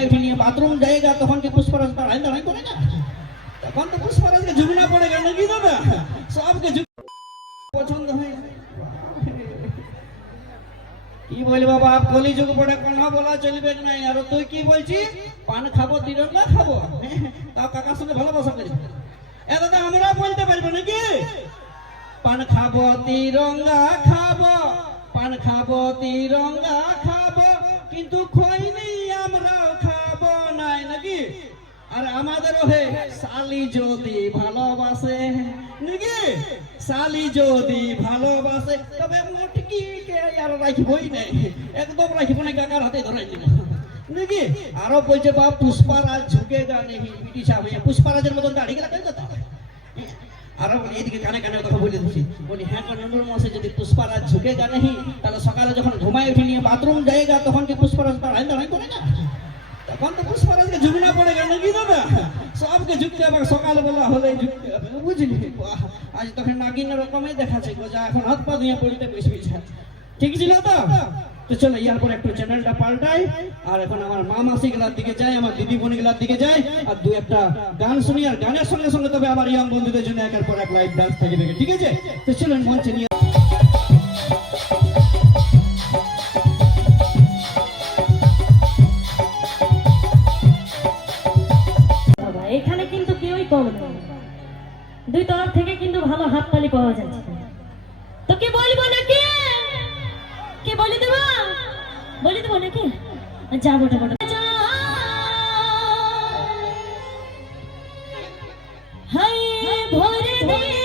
ঘুমায় উঠে নিয়ে বাথরুম जाएगा তখন কি পুষ্পরাজ দাঁড়ায় দাঁড়ায় করে না তখন তো পুষ্পরাজকে ঝুঁকনা পড়ে গেল নাকি দাদা সবকে পছন্দ হয় কি বলি বাবা আপ কলি যুগ পড়ে কোনা বলা চলবে না আর তুই কি বলছিস পান খাবো তিরঙ্গা খাবো তাও কাকার সঙ্গে ভালোবাসা করি এ দাদা আমরা বলতে পারবো নাকি পান খাবো তিরঙ্গা খাবো পান খাবো তিরঙ্গা খাবো কিন্তু খৈনি আমরা খাবো নাই নাকি আর আমাদেরও হে শালি যদি ভালোবাসে নাকি শালি যদি ভালোবাসে তবে মোটকি কে আর রাখবই নাই একদম রাখবো না কাকার হাতে ধরে দিন নাকি আরো বলছে বাপ পুষ্পারাজ ঝুঁকেগা নেই বিটি সাহেব পুষ্পারাজের মতন দাঁড়িয়ে গেলা তাই তো আরো এদিকে কানে কানে কথা বলে দিচ্ছি বলি হ্যাঁ নন্দর মাসে যদি পুষ্পারাজ ঝুঁকেগা নেই তাহলে সকালে যখন ঘুমায় উঠে নিয়ে বাথরুম जाएगा তখন কি পুষ্পারাজ দাঁড়ায় দাঁড়ায় করে না তখন তো পুষ্পারাজকে ঝুঁকনা পড়ে গেল নাকি দাদা সবকে ঝুঁকতে হবে সকালবেলা হলে ঝুঁকতে হবে বুঝলি আজ তখন নাগিনের রকমই দেখাচ্ছে যা এখন হাত পা ধুয়ে পড়িতে বসবি ঠিক ছিল তো তো চলো ইয়ারপর একটু চ্যানেলটা পাল্টাই আর এখন আমার মা মাসি গুলার দিকে যাই আমার দিদি বোন গুলার দিকে যাই আর দু একটা গান শুনি আর গানের সঙ্গে সঙ্গে তবে আমার ইয়ং বন্ধুদের জন্য একের পর এক লাইভ ডান্স থেকে দেখে ঠিক আছে তো চলুন মঞ্চে নিয়ে এখানে কিন্তু কেউই কম নেই দুই তরফ থেকে কিন্তু ভালো হাততালি পাওয়া যাচ্ছে তো কে বলবো নাকি কে বলে দেবো নাকি যাবো হাই ভরে দে